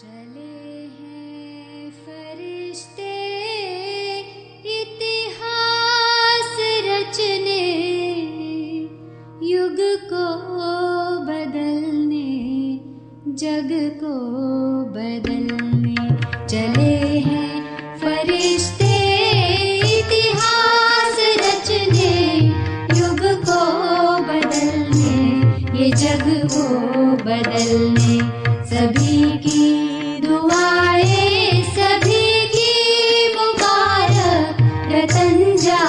चले हैं फरिश्ते इतिहास रचने, युग को बदलने, जग को बदलने। चले हैं फरिश्ते इतिहास रचने, युग को बदलने, ये जग को बदलने। सभी की दुआएं, सभी की मुबारक, रतन जा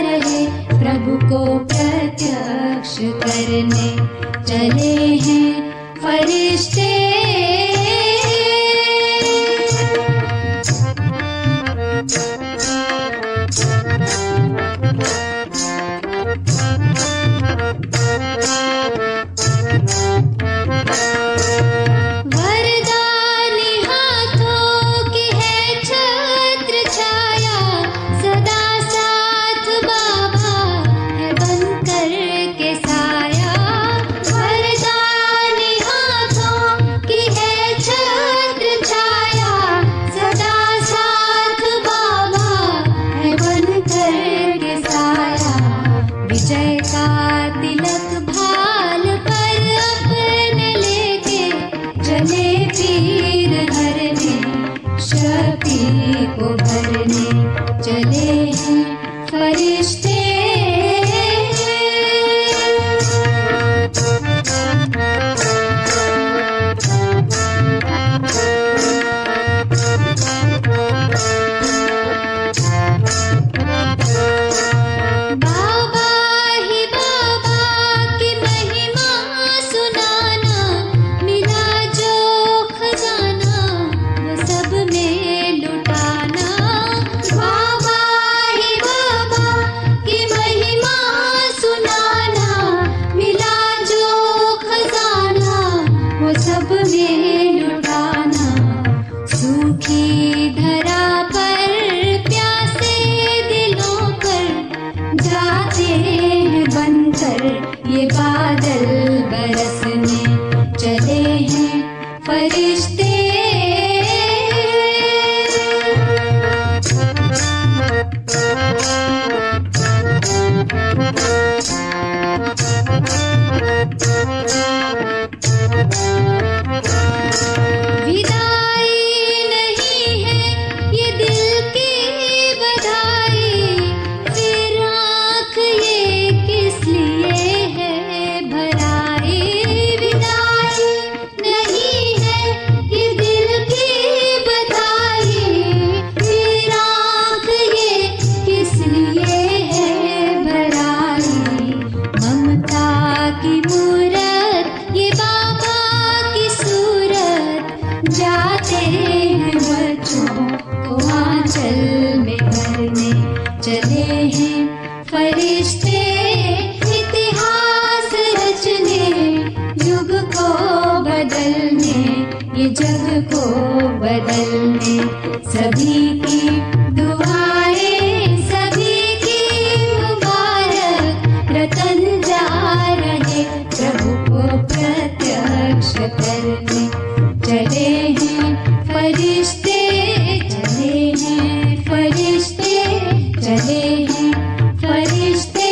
रहे प्रभु को प्रत्यक्ष करने। चले हैं फरिश्ते को भरने। चले हैं फरिश्ते ये बादल बरसने। चले हैं फरिश्ते जाते हैं बच्चों को आंचल में भरने। चले हैं फरिश्ते इतिहास रचने, युग को बदलने, ये जग को बदलने। सभी की दुआएं, सभी की मुबारक, रतन जा रहे प्रभु को प्रत्यक्ष करने। चले हैं फरिश्ते, चले हैं फरिश्ते, चले हैं फरिश्ते।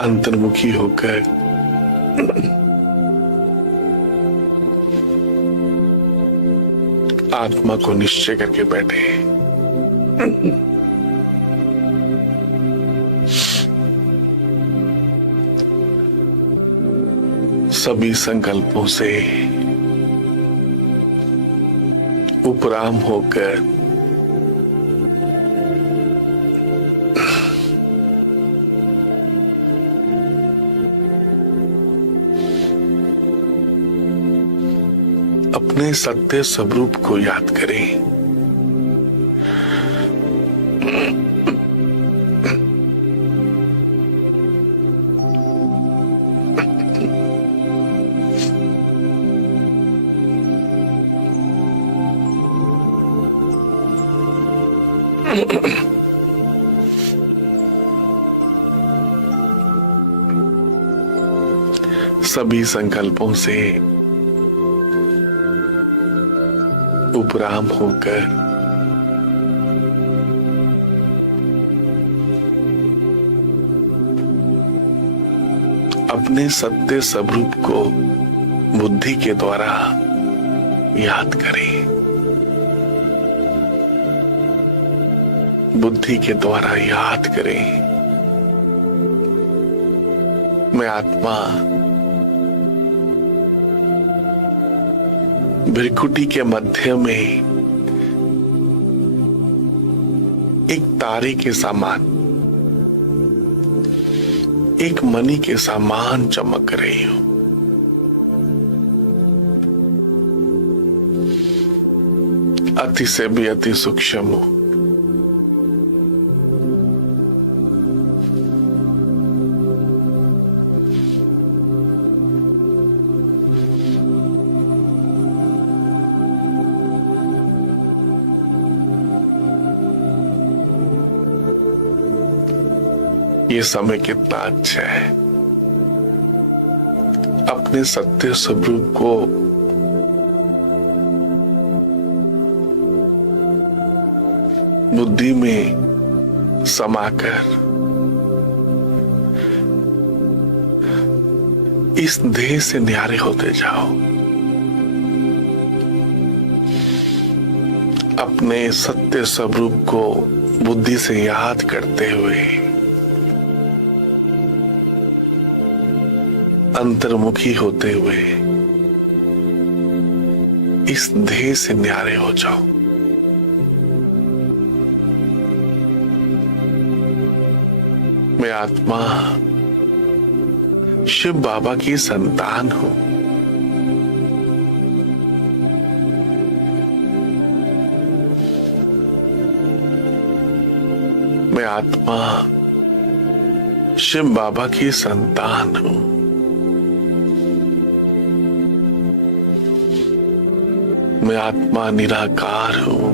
अंतर्मुखी होकर आत्मा को निश्चय करके बैठे। सभी संकल्पों से उपराम होकर अपने सत्य स्वरूप को याद करें। सभी संकल्पों से उपराम होकर अपने सत्य स्वरूप को बुद्धि के द्वारा याद करें। बुद्धि के द्वारा याद करें, मैं आत्मा भृकुटी के मध्य में एक तारे के समान, एक मणि के समान चमक रही हूं। अति से भी अति सूक्ष्म हूं। ये समय कितना अच्छा है अपने सत्य स्वरूप को बुद्धि में समाकर इस देह से न्यारे होते जाओ। अपने सत्य स्वरूप को बुद्धि से याद करते हुए अंतर्मुखी होते हुए इस देह से न्यारे हो जाओ। मैं आत्मा शिव बाबा की संतान हूं। मैं आत्मा शिव बाबा की संतान हूं। मैं आत्मा निराकार हूं।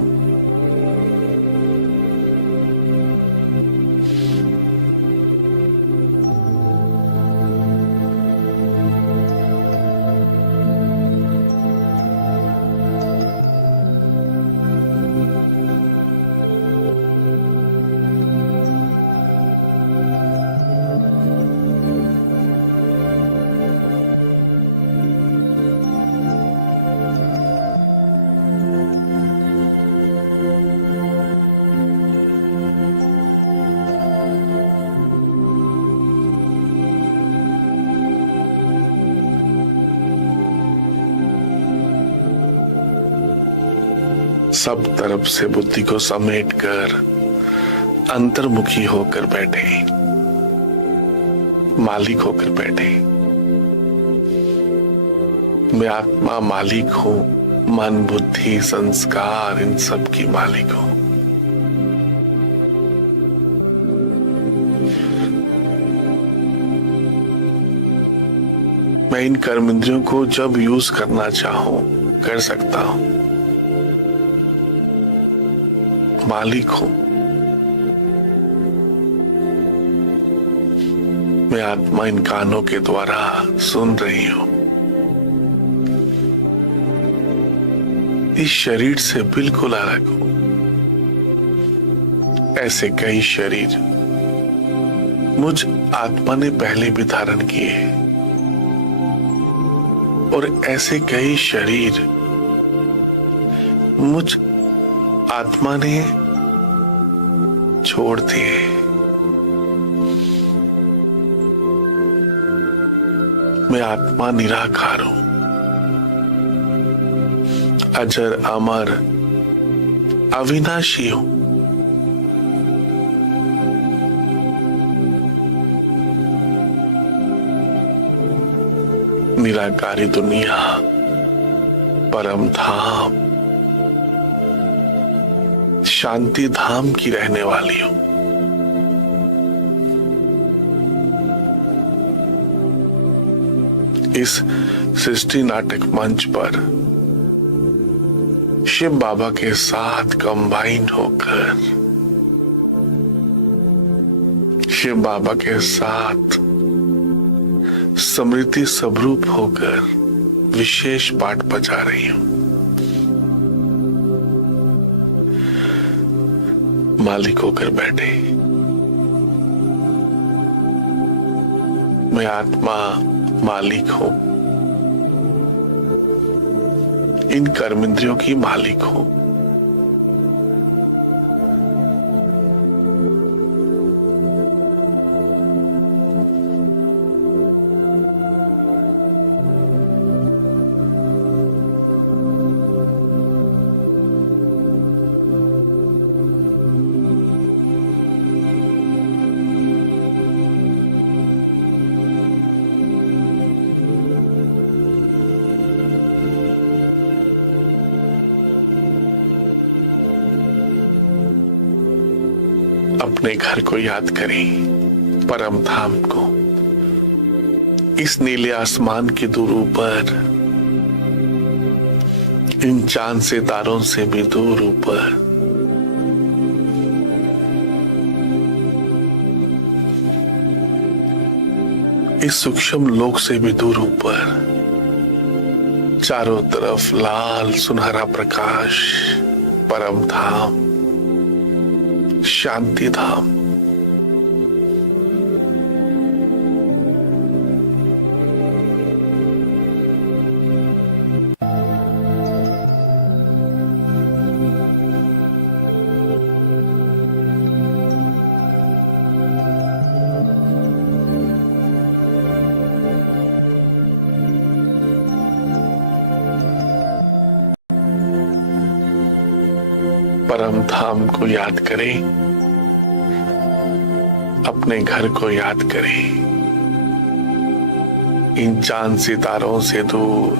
सब तरफ से बुद्धि को समेटकर अंतर्मुखी होकर बैठे, मालिक होकर बैठे। मैं आत्मा मालिक हूं, मन बुद्धि संस्कार इन सब की मालिक हूं। मैं इन कर्म इंद्रियों को जब यूज करना चाहूं कर सकता हूं। मालिक हूं। मैं आत्मा इन कानों के द्वारा सुन रही हूं। इस शरीर से बिल्कुल अलग हूं। ऐसे कई शरीर मुझ आत्मा ने पहले भी धारण किए और ऐसे कई शरीर मुझ आत्मा ने छोड़ दिए। मैं आत्मा निराकार हूं, अजर अमर अविनाशी हूं। निराकारी दुनिया, परम धाम, शांति धाम की रहने वाली हूं। इस सृष्टि नाटक मंच पर शिव बाबा के साथ कंबाइन होकर, शिव बाबा के साथ स्मृति स्वरूप होकर विशेष पाठ बजा रही हूं। मालिक होकर बैठे। मैं आत्मा मालिक हूं, इन कर्मेंद्रियों की मालिक हूं। अपने घर को याद करें, परम धाम को, इस नीले आसमान के दूर ऊपर, इन चांद सितारों से भी दूर ऊपर, इस सूक्ष्म लोक से भी दूर ऊपर, चारों तरफ लाल सुनहरा प्रकाश, परम धाम, शांति धाम। परम धाम को याद करें, अपने घर को याद करें, इन चांद सितारों से दूर,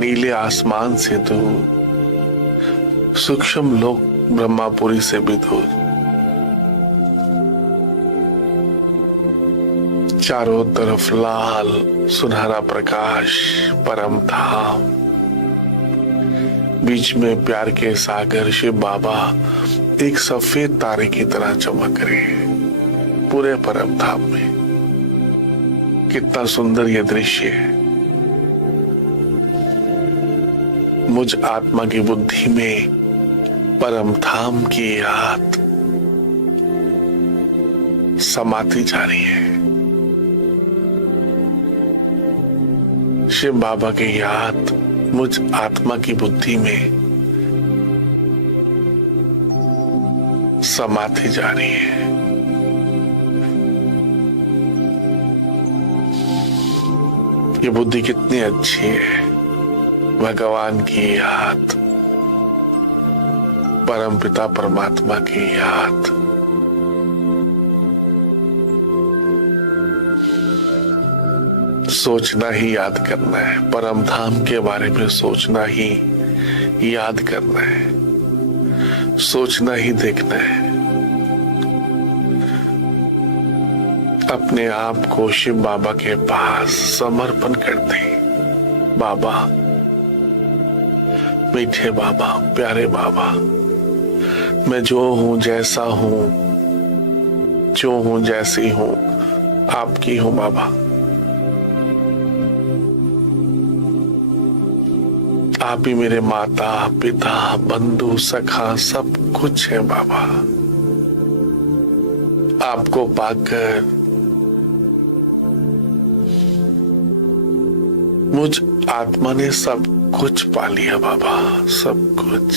नीले आसमान से दूर, सूक्ष्म लोक ब्रह्मापुरी से भी दूर, चारों तरफ लाल सुनहरा प्रकाश, परम धाम, बीच में प्यार के सागर शिव बाबा एक सफेद तारे की तरह चमक रहे हैं पूरे परम धाम में। कितना सुंदर यह दृश्य है। मुझ आत्मा की बुद्धि में परम धाम की याद समाती जा रही है। शिव बाबा की याद मुझ आत्मा की बुद्धि में समाती जा रही है। ये बुद्धि कितनी अच्छी है। भगवान की याद, परम पिता परमात्मा की याद, सोचना ही याद करना है। परम धाम के बारे में सोचना ही याद करना है, सोचना ही देखना है। अपने आप को शिव बाबा के पास समर्पण कर दें। बाबा, मीठे बाबा, प्यारे बाबा, मैं जो हूं, जैसा हूं, जो हूं, जैसी हूं, आपकी हूं बाबा। आप ही मेरे माता पिता बंधु सखा सब कुछ है बाबा। आपको पाकर मुझ आत्मा ने सब कुछ पा लिया बाबा, सब कुछ।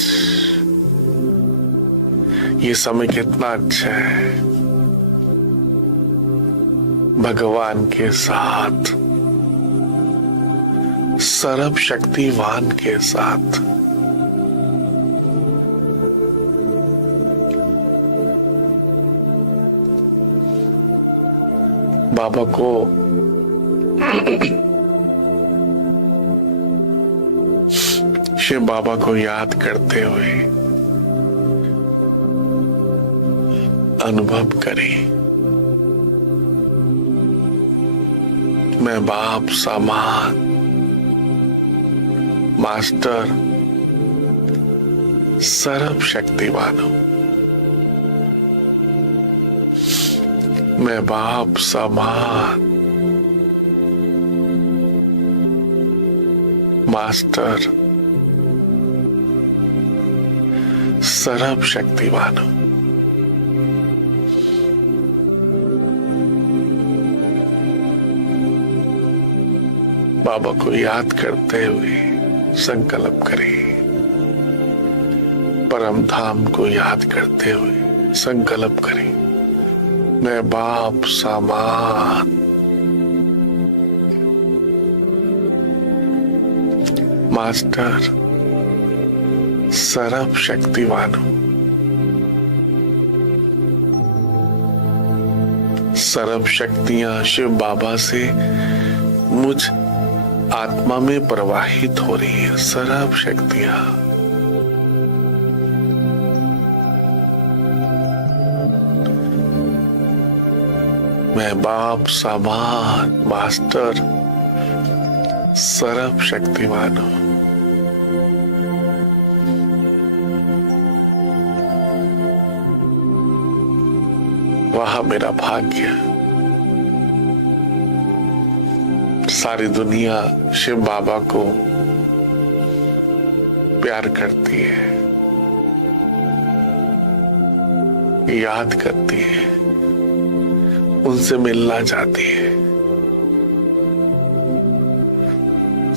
ये समय कितना अच्छा है, भगवान के साथ, सर्वशक्तिवान के साथ। बाबा को शिव बाबा को याद करते हुए अनुभव करें, मैं बाप समान मास्टर सर्वशक्तिवान हूं। मैं बाप समान मास्टर सर्वशक्तिवान हूं। बाबा को याद करते हुए संकल्प करें, परम धाम को याद करते हुए संकल्प करें, मैं बाप समान मास्टर सर्वशक्तिवान हूं। सर्व शक्तियां शिव बाबा से मुझ आत्मा में प्रवाहित हो रही है। सर्व शक्तियां मैं बाप समान मास्टर सर्व शक्तिवान हूं। वह मेरा भाग्य। सारी दुनिया शिव बाबा को प्यार करती है, याद करती है, उनसे मिलना चाहती है।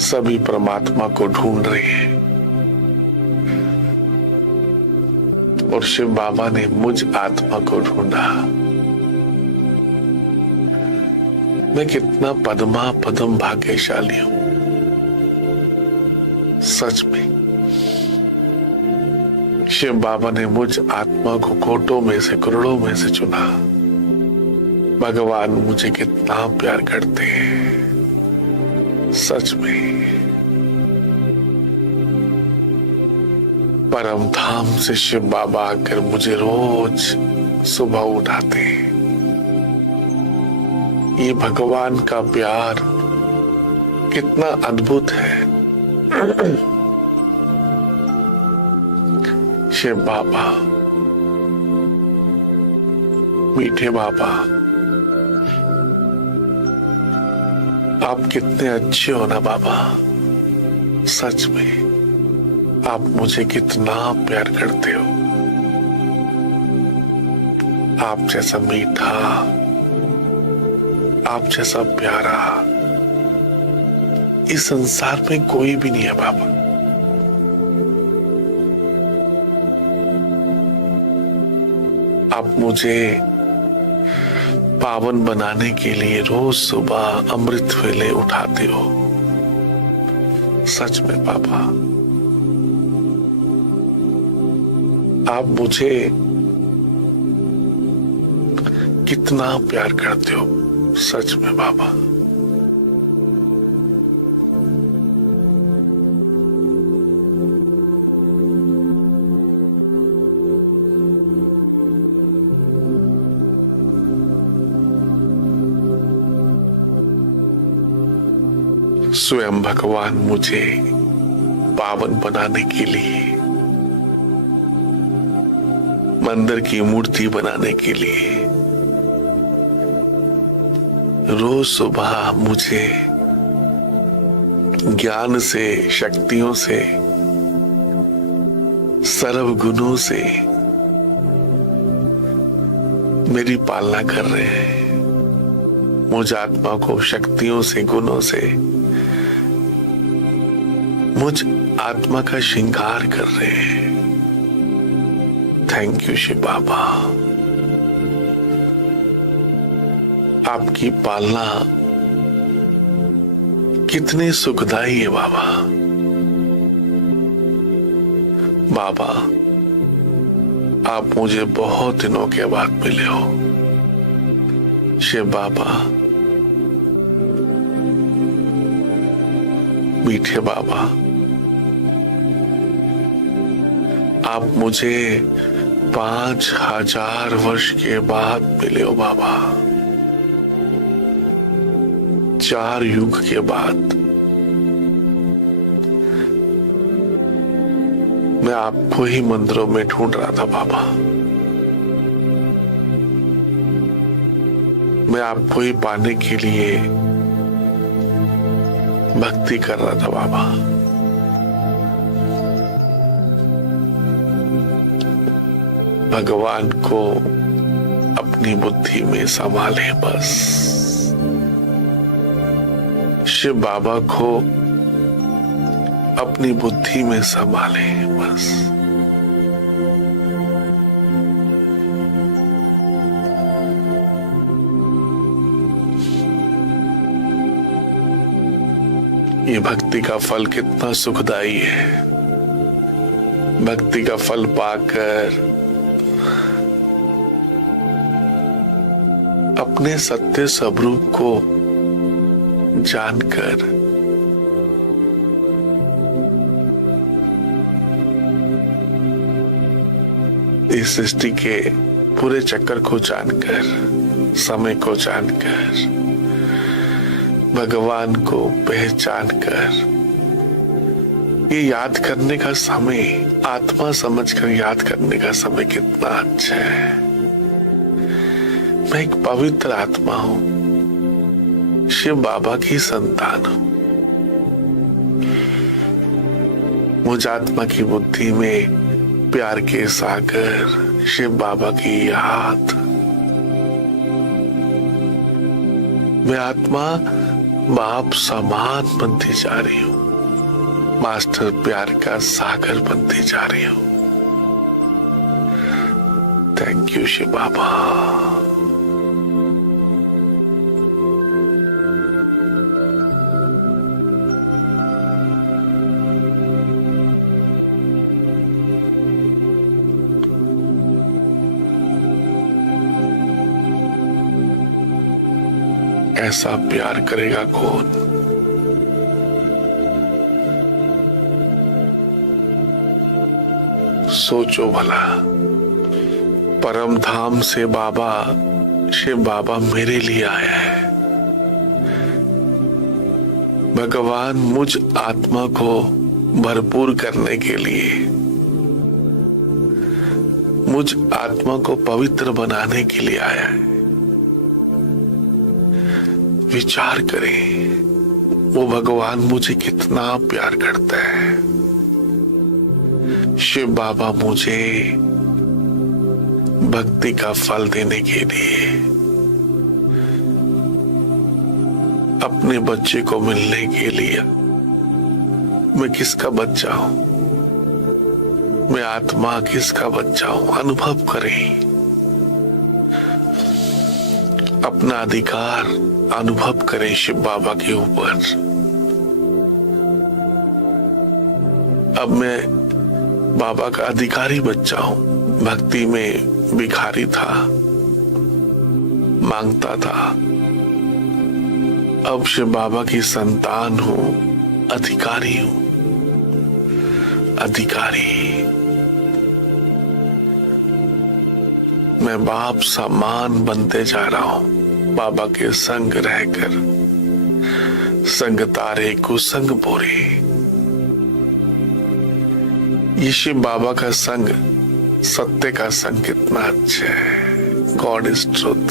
सभी परमात्मा को ढूंढ रही है और शिव बाबा ने मुझ आत्मा को ढूंढा। मैं कितना पद्मा पदम भाग्यशाली हूं, सच में। शिव बाबा ने मुझ आत्मा को कोटों में से, करोड़ों में से चुना। भगवान मुझे कितना प्यार करते हैं, सच में। परम धाम से शिव बाबा आकर मुझे रोज सुबह उठाते हैं। ये भगवान का प्यार कितना अद्भुत है। शिव बाबा, मीठे बाबा, आप कितने अच्छे हो ना बाबा, सच में। आप मुझे कितना प्यार करते हो। आप जैसा मीठा, आप जैसा प्यारा इस संसार में कोई भी नहीं है बाबा। आप मुझे पावन बनाने के लिए रोज सुबह अमृत वेले उठाते हो, सच में बाबा। आप मुझे कितना प्यार करते हो, सच में बाबा। स्वयं भगवान मुझे पावन बनाने के लिए, मंदिर की मूर्ति बनाने के लिए रोज सुबह मुझे ज्ञान से, शक्तियों से, सर्व गुणों से मेरी पालना कर रहे हैं, मुझ आत्मा को शक्तियों से, गुणों से, मुझ आत्मा का श्रृंगार कर रहे हैं। थैंक यू शिव बाबा। आपकी पालना कितनी सुखदाई है बाबा। बाबा, आप मुझे बहुत दिनों के बाद मिले हो। शिव बाबा, मीठे बाबा, आप मुझे 5000 वर्ष के बाद मिले हो बाबा। 4 युग के बाद मैं आपको ही मंदिरों में ढूंढ रहा था बाबा। मैं आपको ही पाने के लिए भक्ति कर रहा था बाबा। भगवान को अपनी बुद्धि में संभाले बस। शिव बाबा को अपनी बुद्धि में संभाले बस। ये भक्ति का फल कितना सुखदाई है। भक्ति का फल पाकर अपने सत्य स्वरूप को जानकर इस सृष्टि के पूरे चक्कर को जानकर, समय को जानकर, भगवान को पहचान कर, ये याद करने का समय, आत्मा समझकर याद करने का समय कितना अच्छा है। मैं एक पवित्र आत्मा हूं, शिव बाबा की संतान हूं। मुझ आत्मा की बुद्धि में प्यार के सागर शिव बाबा की याद। मैं आत्मा बाप समान बनती जा रही हूं, मास्टर प्यार का सागर बनती जा रही हूं। थैंक यू शिव बाबा। ऐसा प्यार करेगा कौन? सोचो भला, परम धाम से बाबा, शिव बाबा मेरे लिए आया है। भगवान मुझ आत्मा को भरपूर करने के लिए, मुझ आत्मा को पवित्र बनाने के लिए आया है। विचार करें, वो भगवान मुझे कितना प्यार करता है। शिव बाबा मुझे भक्ति का फल देने के लिए, अपने बच्चे को मिलने के लिए, मैं किसका बच्चा हूं, मैं आत्मा किसका बच्चा हूं, अनुभव करें। अपना अधिकार अनुभव करें शिव बाबा के ऊपर। अब मैं बाबा का अधिकारी बच्चा हूं। भक्ति में भिखारी था, मांगता था। अब शिव बाबा की संतान हूं, अधिकारी हूं, अधिकारी। मैं बाप समान बनते जा रहा हूं, बाबा के संग रहकर। संग तारे को संग बोरे। ये शिव बाबा का संग, सत्य का संग कितना अच्छा है। गॉड इज ट्रुथ,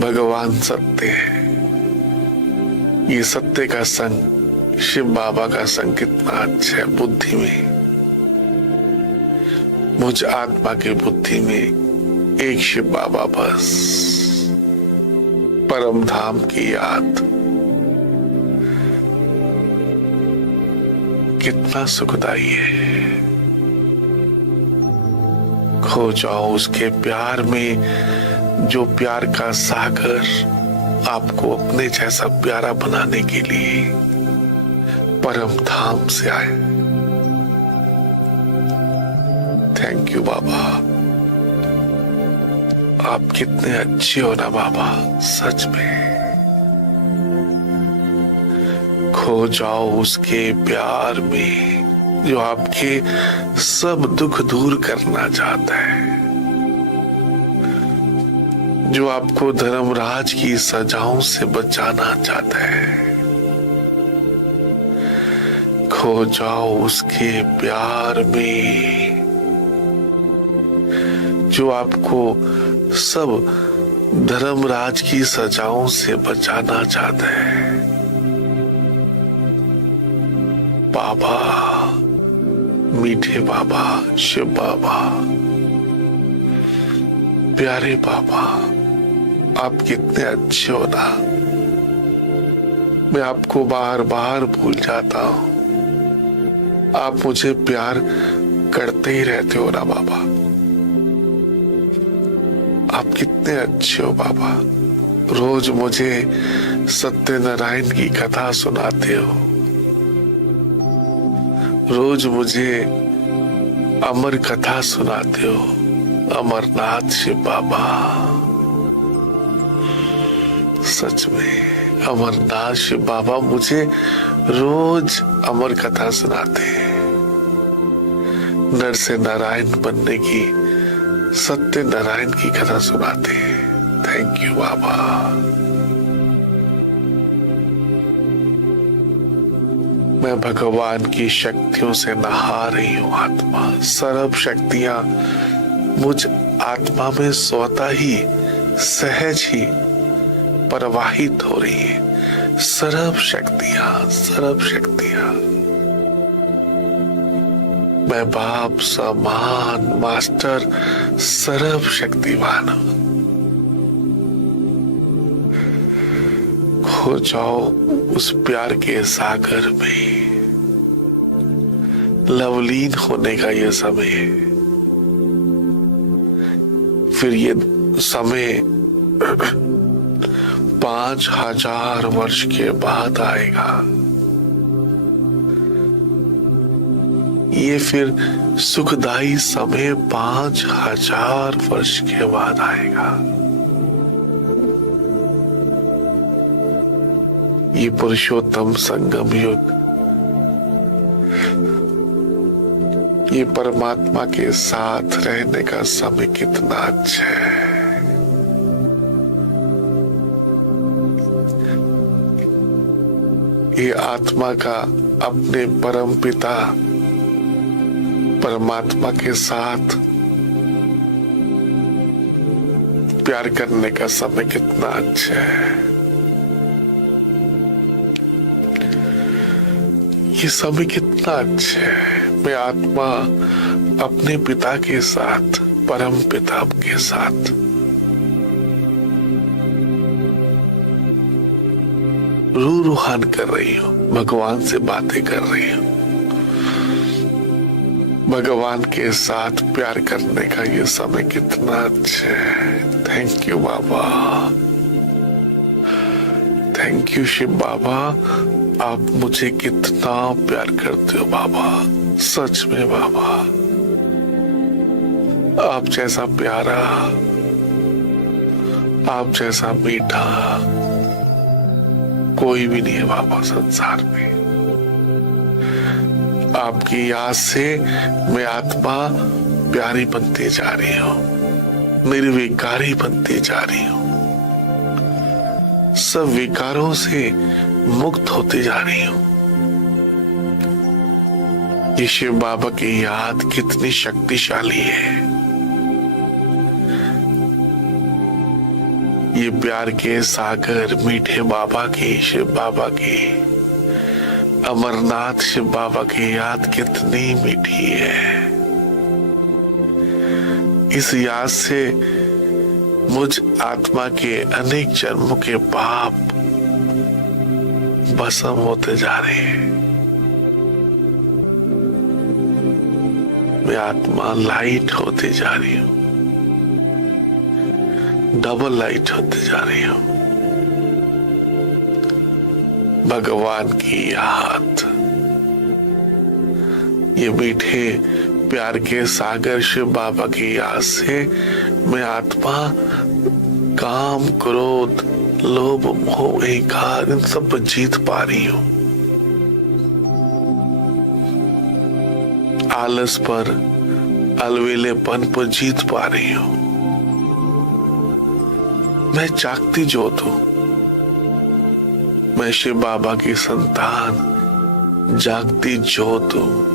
भगवान सत्य है। ये सत्य का संग, शिव बाबा का संग कितना अच्छा है। बुद्धि में, मुझ आत्मा की बुद्धि में एक शिव बाबा बस, परम धाम की याद। कितना सुखदाई है। खो जाओ उसके प्यार में, जो प्यार का सागर आपको अपने जैसा प्यारा बनाने के लिए परम धाम से आए। थैंक यू बाबा, आप कितने अच्छे हो ना बाबा, सच में। खो जाओ उसके प्यार में, जो आपके सब दुख दूर करना चाहता है, जो आपको धर्मराज की सजाओं से बचाना चाहता है। खो जाओ उसके प्यार में, जो आपको सब धर्मराज की सजाओं से बचाना चाहता है। बाबा, मीठे बाबा, शिव बाबा, प्यारे बाबा, आप कितने अच्छे हो ना। मैं आपको बार बार भूल जाता हूं, आप मुझे प्यार करते ही रहते हो ना बाबा। आप कितने अच्छे हो बाबा, रोज मुझे सत्यनारायण की कथा सुनाते हो, रोज मुझे अमर कथा सुनाते हो। अमरनाथ शिव बाबा, सच में अमरनाथ शिव बाबा मुझे रोज अमर कथा सुनाते हैं। नर से नारायण बनने की, सत्यनारायण की कथा सुनाते हैं। थैंक यू बाबा। मैं भगवान की शक्तियों से नहा रही हूँ आत्मा। सर्व शक्तियां मुझ आत्मा में स्वतः ही, सहज ही प्रवाहित हो रही है। सर्व शक्तियां, सर्व शक्तियां। मैं बाप समान मास्टर सर्व शक्तिवान हूं। खो जाओ उस प्यार के सागर में, लवलीन होने का ये समय है। फिर ये समय 5000 वर्ष के बाद आएगा। ये फिर सुखदाई समय 5000 वर्ष के बाद आएगा। ये पुरुषोत्तम संगम युग, ये परमात्मा के साथ रहने का समय कितना अच्छा है। ये आत्मा का अपने परम पिता परमात्मा के साथ प्यार करने का समय कितना अच्छा है। ये समय कितना अच्छा है। मैं आत्मा अपने पिता के साथ, परम पिता के साथ रूहान कर रही हूँ, भगवान से बातें कर रही हूँ। भगवान के साथ प्यार करने का ये समय कितना अच्छा है। Thank you Baba, thank you Shiv Baba. आप मुझे कितना प्यार करते हो बाबा, सच में बाबा। आप जैसा प्यारा, आप जैसा मीठा कोई भी नहीं है बाबा संसार में। आपकी याद से मैं आत्मा प्यारी बनती जा रही हूँ, निर्विकारी बनती जा रही हूँ, सब विकारों से मुक्त होती जा रही हूँ। ये शिव बाबा की याद कितनी शक्तिशाली है। ये प्यार के सागर मीठे बाबा की, शिव बाबा की, अमरनाथ शिव बाबा की याद कितनी मीठी है। इस याद से मुझ आत्मा के अनेक जन्मों के पाप भस्म होते जा रहे हैं। मैं आत्मा लाइट होती जा रही हूं, डबल लाइट होते जा रही हूं। भगवान की याद, ये मीठे प्यार के सागर शिव बाबा की याद से मैं आत्मा काम, क्रोध, लोभ, मोह, अहंकार इन सब पर जीत पा रही हूं। आलस पर, अलवेलेपन पर जीत पा रही हूं। मैं जागती ज्योत हूं। मैं शिव बाबा की संतान, जागती ज्योत हूं।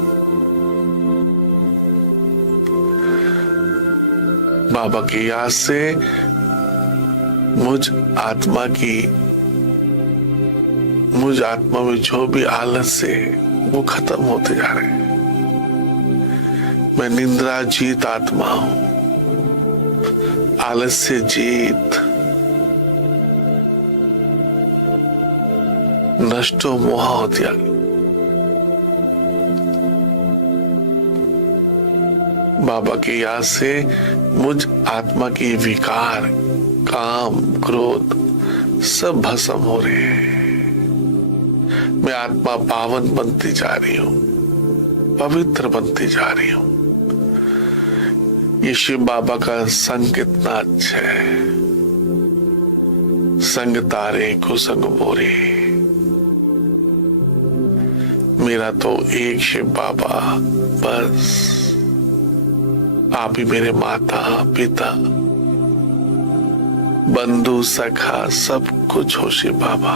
बाबा की याद से मुझ आत्मा में जो भी आलस है वो खत्म होते जा रहे हैं। मैं निंद्रा जीत आत्मा हूं, आलस्य जीत, नष्टो मोह त्याग। बाबा की याद से मुझ आत्मा की विकार, काम, क्रोध सब भस्म हो रहे हैं। मैं आत्मा पावन बनती जा रही हूं, पवित्र बनती जा रही हूं। ये शिव बाबा का संग कितना अच्छा है। संग तारे को संग मोरे। मेरा तो एक शिव बाबा बस। आप ही मेरे माता पिता, बंधु सखा सब कुछ हो शिव बाबा।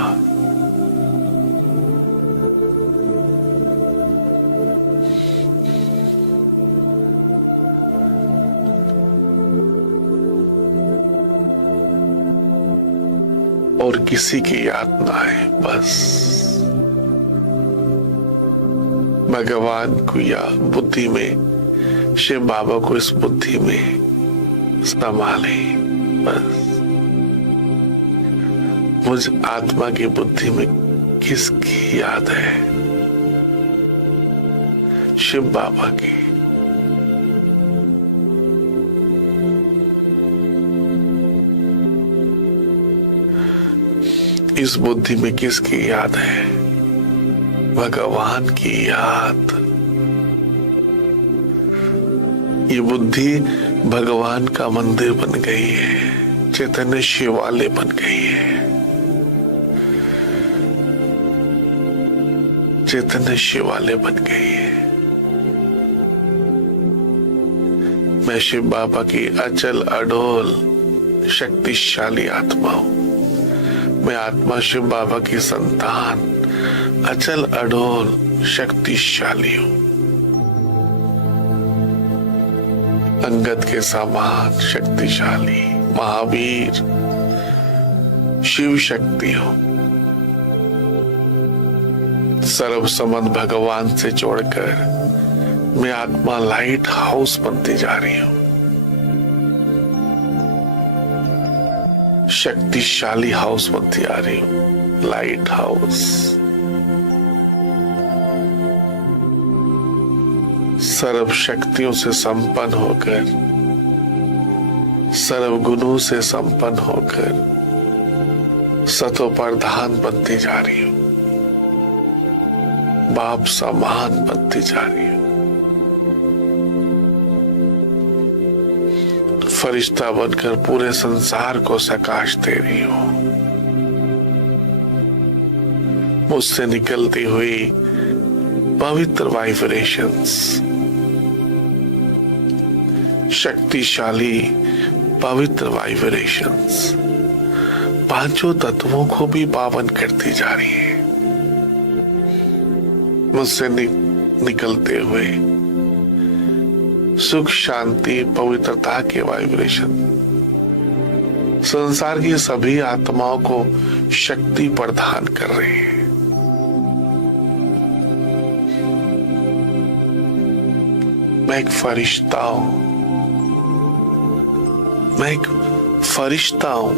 और किसी की याद ना आए, बस भगवान को या बुद्धि में, शिव बाबा को इस बुद्धि में संभाले। बस मुझ आत्मा की बुद्धि में किसकी याद है? शिव बाबा की। इस बुद्धि में किसकी याद है? भगवान की याद। ये बुद्धि भगवान का मंदिर बन गई है, चैतन्य शिवालय बन गई है। चैतन्य शिवालय बन गई है। मैं शिव बाबा की अचल अडोल शक्तिशाली आत्मा हूं। मैं आत्मा शिव बाबा की संतान, अचल अडोल शक्तिशाली हूं। अंगद के समान शक्तिशाली महावीर शिव शक्ति हूं। सर्व संबंध भगवान से जोड़कर मैं आत्मा लाइट हाउस बनती जा रही हूं। शक्तिशाली हाउस बनती आ रही हूं, लाइट हाउस। सर्व शक्तियों से संपन्न होकर, सर्व गुणों से संपन्न होकर सतो प्रधान बनती जा रही हूं। बाप समान बनती जा रही हूं। फरिश्ता बनकर पूरे संसार को प्रकाश दे रही हूं। मुझसे निकलती हुई पवित्र वाइब्रेशंस, शक्तिशाली पवित्र वाइब्रेशंस पांचों तत्वों को भी पावन करती जा रही है। मुझसे निकलते हुए सुख, शांति, पवित्रता के वाइब्रेशन संसार की सभी आत्माओं को शक्ति प्रदान कर रहे हैं। मैं एक फरिश्ता हूं। मैं एक फरिश्ता हूं,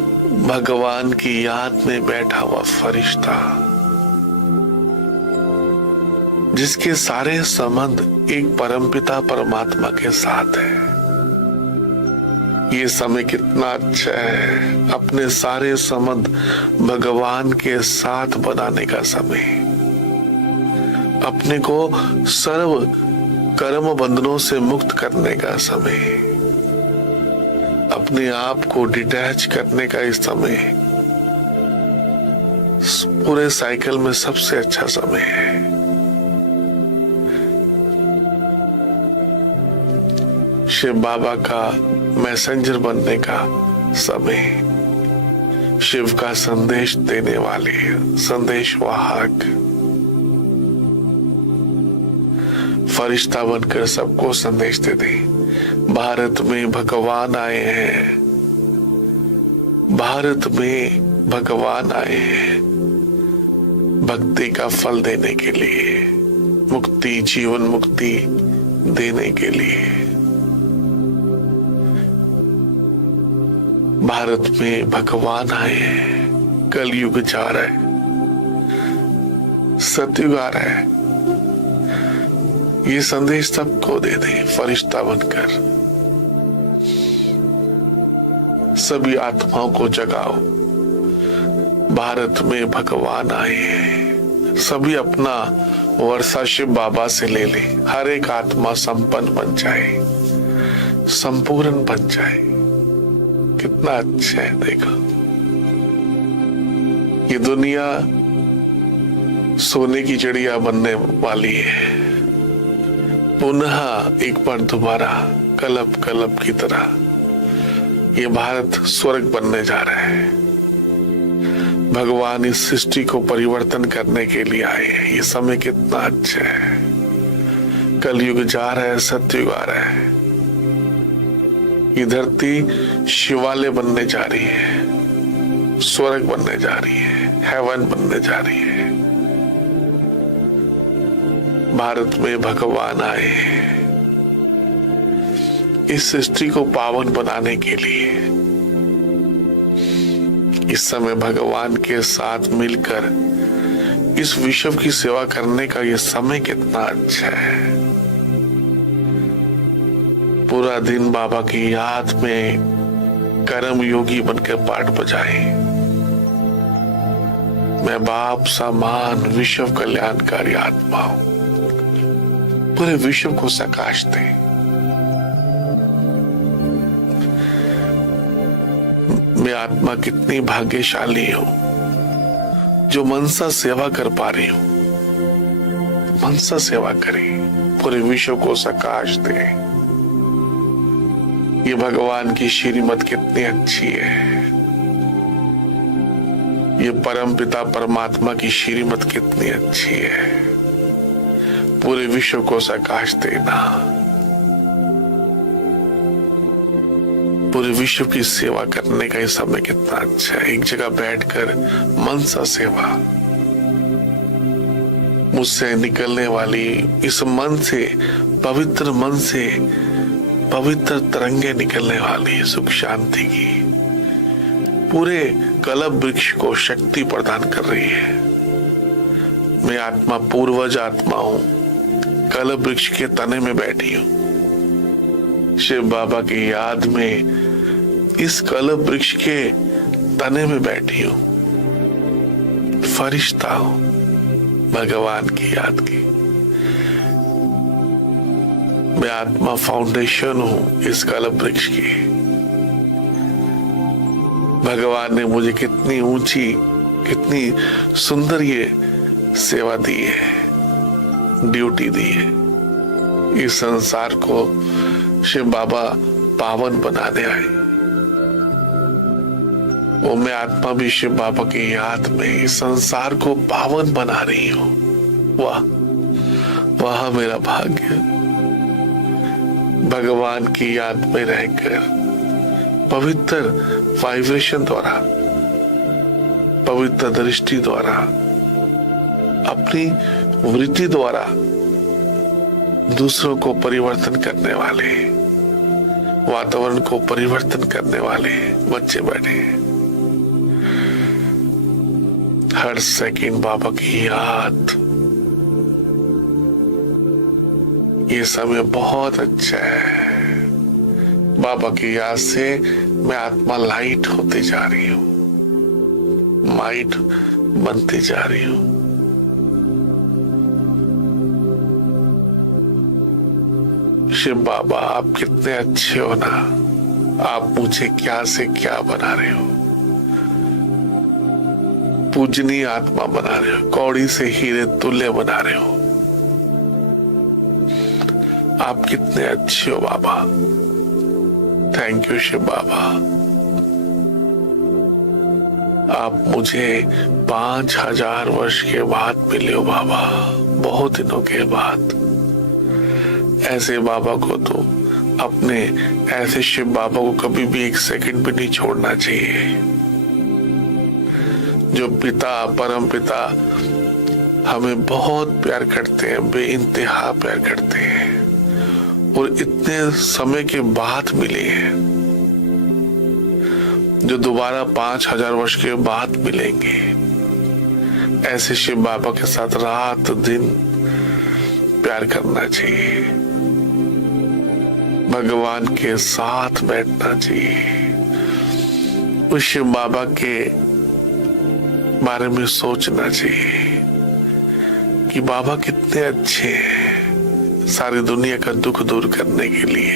भगवान की याद में बैठा हुआ फरिश्ता, जिसके सारे संबंध एक परमपिता परमात्मा के साथ है। ये समय कितना अच्छा है, अपने सारे संबंध भगवान के साथ बनाने का समय, अपने को सर्व कर्म बंधनों से मुक्त करने का समय, अपने आप को डिटैच करने का इस समय पूरे साइकिल में सबसे अच्छा समय है। शिव बाबा का मैसेंजर बनने का समय, शिव का संदेश देने वाले संदेश वाहक, फरिश्ता बनकर सबको संदेश दे दे। भारत में भगवान आए हैं, भारत में भगवान आए हैं भक्ति का फल देने के लिए, मुक्ति, जीवन मुक्ति देने के लिए। भारत में भगवान आए हैं, कलयुग जा रहा है, सतयुग आ रहा है। ये संदेश सबको दे दे फरिश्ता बनकर। सभी आत्माओं को जगाओ, भारत में भगवान आए हैं। सभी अपना वर्षा शिव बाबा से ले ले, हर एक आत्मा संपन्न बन जाए, संपूर्ण बन जाए। कितना अच्छा है, देखो ये दुनिया सोने की चिड़िया बनने वाली है, पुनः एक बार दोबारा कलब कलब की तरह ये भारत स्वर्ग बनने जा रहा है। भगवान इस सृष्टि को परिवर्तन करने के लिए आए हैं। ये समय कितना अच्छा है, कलयुग जा रहा है, सतयुग आ रहा है। ये धरती शिवालय बनने जा रही है, स्वर्ग बनने जा रही है, हेवन बनने जा रही है। भारत में भगवान आए हैं इस सृष्टि को पावन बनाने के लिए। इस समय भगवान के साथ मिलकर इस विश्व की सेवा करने का ये समय कितना अच्छा है। पूरा दिन बाबा की याद में कर्म योगी बनकर पाठ बजाए। मैं बाप समान विश्व कल्याणकारी आत्मा हूं, पूरे विश्व को प्रकाश दे। मैं आत्मा कितनी भाग्यशाली हूं जो मनसा सेवा कर पा रही हूं। मनसा सेवा करे, पूरे विश्व को प्रकाश दे। ये भगवान की श्रीमत कितनी अच्छी है, ये परम पिता परमात्मा की श्रीमत कितनी अच्छी है। पूरे विश्व को प्रकाश देना, पूरे विश्व की सेवा करने का ये समय कितना अच्छा है। एक जगह बैठकर मनसा सेवा, मुझसे निकलने वाली इस मन से, पवित्र मन से पवित्र तरंगे निकलने वाली सुख शांति की, पूरे कल्प वृक्ष को शक्ति प्रदान कर रही है। मैं आत्मा पूर्वज आत्मा हूं, कल्प वृक्ष के तने में बैठी हूं। शिव बाबा की याद में इस कल्प वृक्ष के तने में बैठी हूं, फरिश्ता हूं भगवान की याद की। मैं आत्मा फाउंडेशन हूं इस कल्प वृक्ष की। भगवान ने मुझे कितनी ऊंची, कितनी सुंदर ये सेवा दी है, ड्यूटी दी है। इस संसार को शिव बाबा पावन बनाने आए। वो मैं आत्मा भी शिव बाबा की याद में इस संसार को पावन बना रही हूं। वाह वाह, मेरा भाग्य। भगवान की याद में रहकर पवित्र वाइब्रेशन द्वारा, पवित्र दृष्टि द्वारा, अपनी वृत्ति द्वारा दूसरों को परिवर्तन करने वाले वातावरण को परिवर्तन करने वाले बच्चे बैठे हैं। हर सेकंड बाबा की याद। ये समय बहुत अच्छा है। बाबा की याद से मैं आत्मा लाइट होती जा रही हूँ, माइट बनती जा रही हूँ। शिव बाबा, आप कितने अच्छे हो ना। आप मुझे क्या से क्या बना रहे हो, पूजनीय आत्मा बना रहे हो, कौड़ी से हीरे तुल्य बना रहे हो। आप कितने अच्छे हो बाबा। Thank you Shiv Baba. आप मुझे 5000 वर्ष के बाद मिले हो बाबा, बहुत दिनों के बाद। ऐसे बाबा को तो अपने, ऐसे शिव बाबा को कभी भी एक सेकंड भी नहीं छोड़ना चाहिए। जो पिता, परम पिता हमें बहुत प्यार करते हैं, बेइंतहा प्यार करते हैं, और इतने समय के बाद मिले हैं, जो दोबारा 5000 वर्ष के बाद मिलेंगे। ऐसे शिव बाबा के साथ रात दिन प्यार करना चाहिए, भगवान के साथ बैठना चाहिए, उस शिव बाबा के बारे में सोचना चाहिए कि बाबा कितने अच्छे हैं। सारी दुनिया का दुख दूर करने के लिए,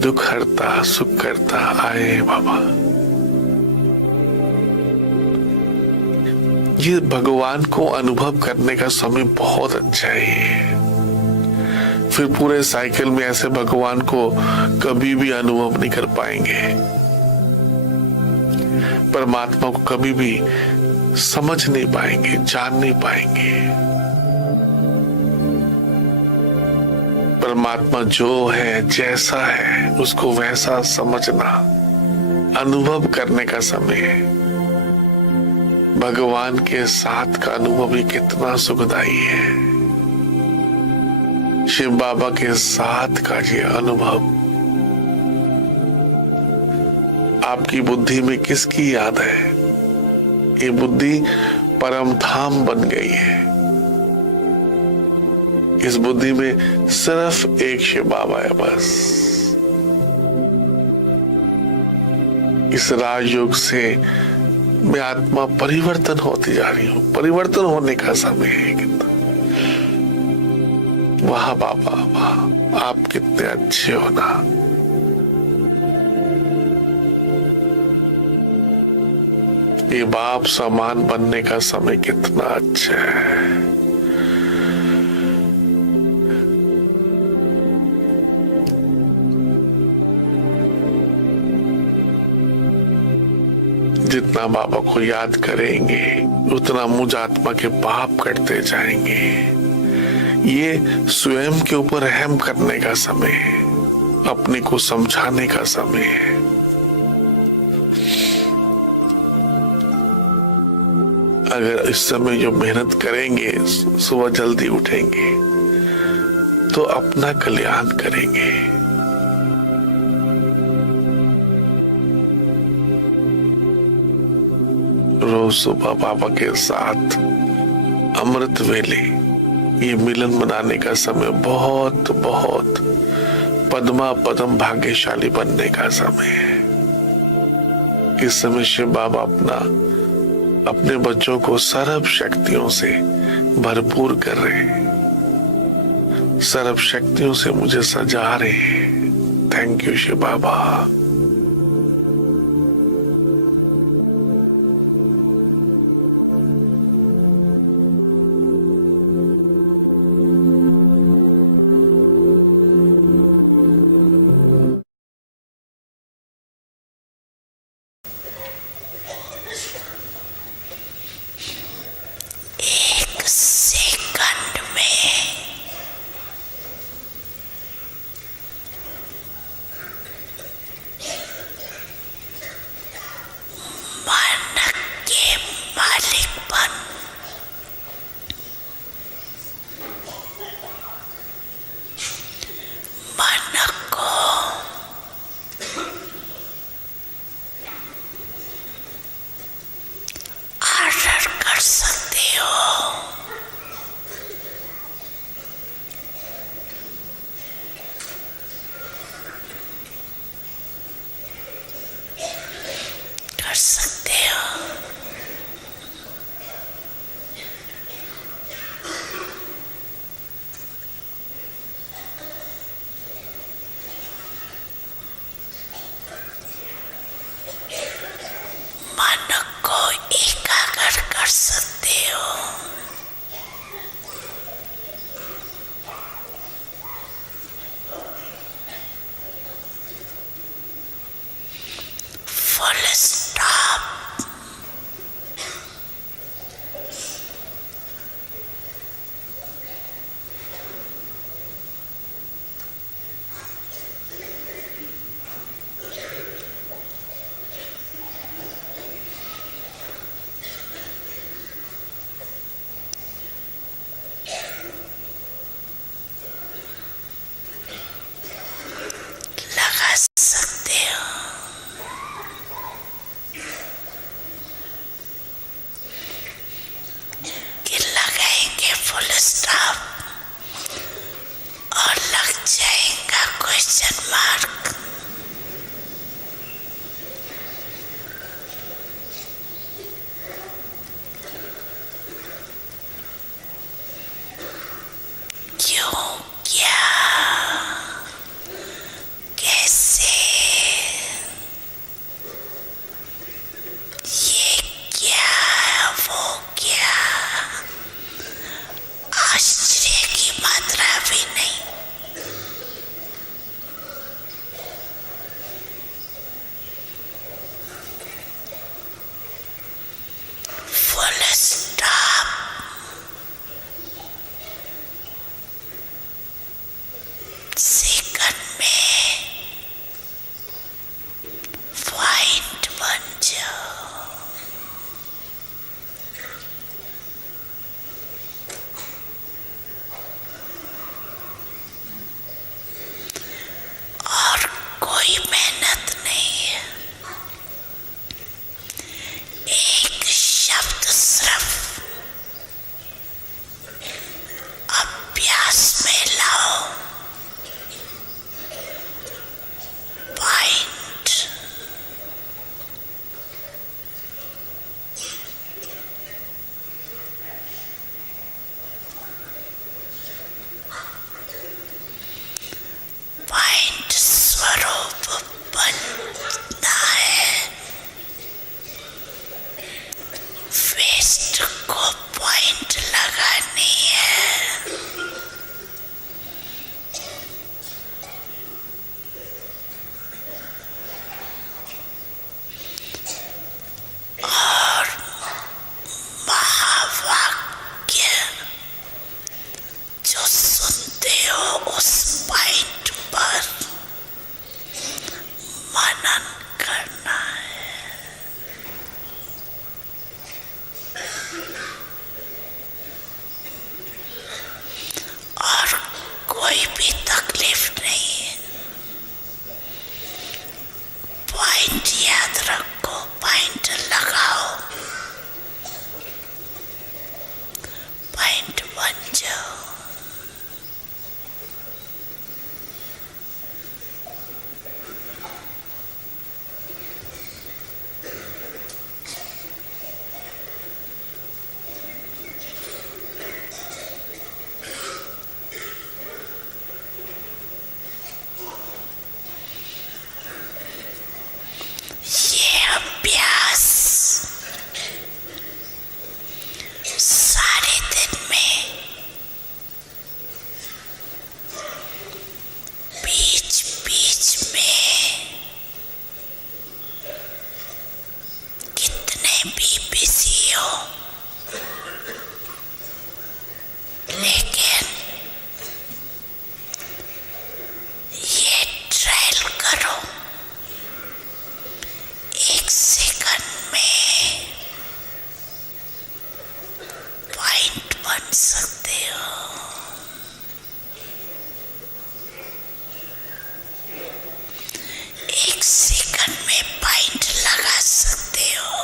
दुख हरता सुख करता आए बाबा। ये भगवान को अनुभव करने का समय बहुत अच्छा है। फिर पूरे साइकिल में ऐसे भगवान को कभी भी अनुभव नहीं कर पाएंगे, परमात्मा को कभी भी समझ नहीं पाएंगे, जान नहीं पाएंगे। परमात्मा जो है, जैसा है, उसको वैसा समझना, अनुभव करने का समय है। भगवान के साथ का अनुभव भी कितना सुखदायी है। शिव बाबा के साथ का ये अनुभव। आपकी बुद्धि में किसकी याद है? ये बुद्धि परम धाम बन गई है। इस बुद्धि में सिर्फ एक शिव बाबा है बस। इस राजयोग से मैं आत्मा परिवर्तन होती जा रही हूँ। परिवर्तन होने का समय है कितना। वाह बाबा वाह, आप कितने अच्छे हो ना। ये बाप समान बनने का समय कितना अच्छा है। जितना बाबा को याद करेंगे उतना मुझ आत्मा के पाप कटते जाएंगे। ये स्वयं के ऊपर रहम करने का समय है, अपने को समझाने का समय है। अगर इस समय जो मेहनत करेंगे, सुबह जल्दी उठेंगे, तो अपना कल्याण करेंगे। रोज सुबह बाबा के साथ अमृत वेले, ये मिलन मनाने का समय बहुत बहुत पद्मा पदम भाग्यशाली बनने का समय है। इस समय शिव बाबा अपने बच्चों को सर्व शक्तियों से भरपूर कर रहे हैं, सर्व शक्तियों से मुझे सजा रहे हैं। थैंक यू शिव बाबा। कोई भी तकलीफ नहीं है। पॉइंट याद रखो, पॉइंट लगाओ, पॉइंट बन जाओ। ये अभ्यास सारे दिन में बीच बीच में कितने भी बिजी हो, लेकिन ये ट्रायल करो। 1 सेकंड में पॉइंट बन सकते हो। 1 सेकंड में पॉइंट लगा सकते हो।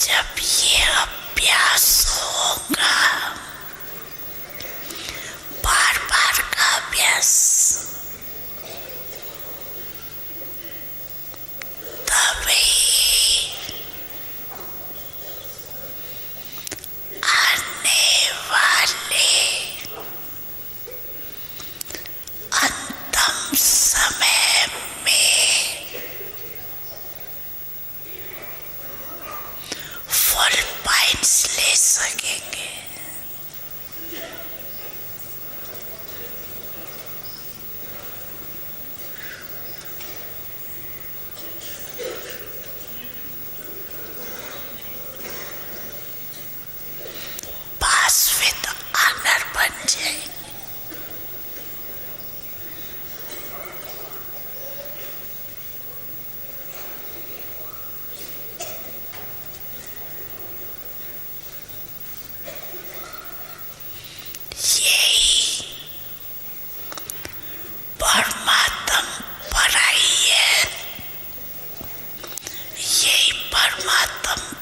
जब ये अभ्यास होगा, बार बार का अभ्यास, तभी आने वाले अंतिम समय में फुल पॉइंट्स ले सकेंगे। पास विद ऑनर बन जाएंगे। यही परमात्म पराई है, यही परमात्म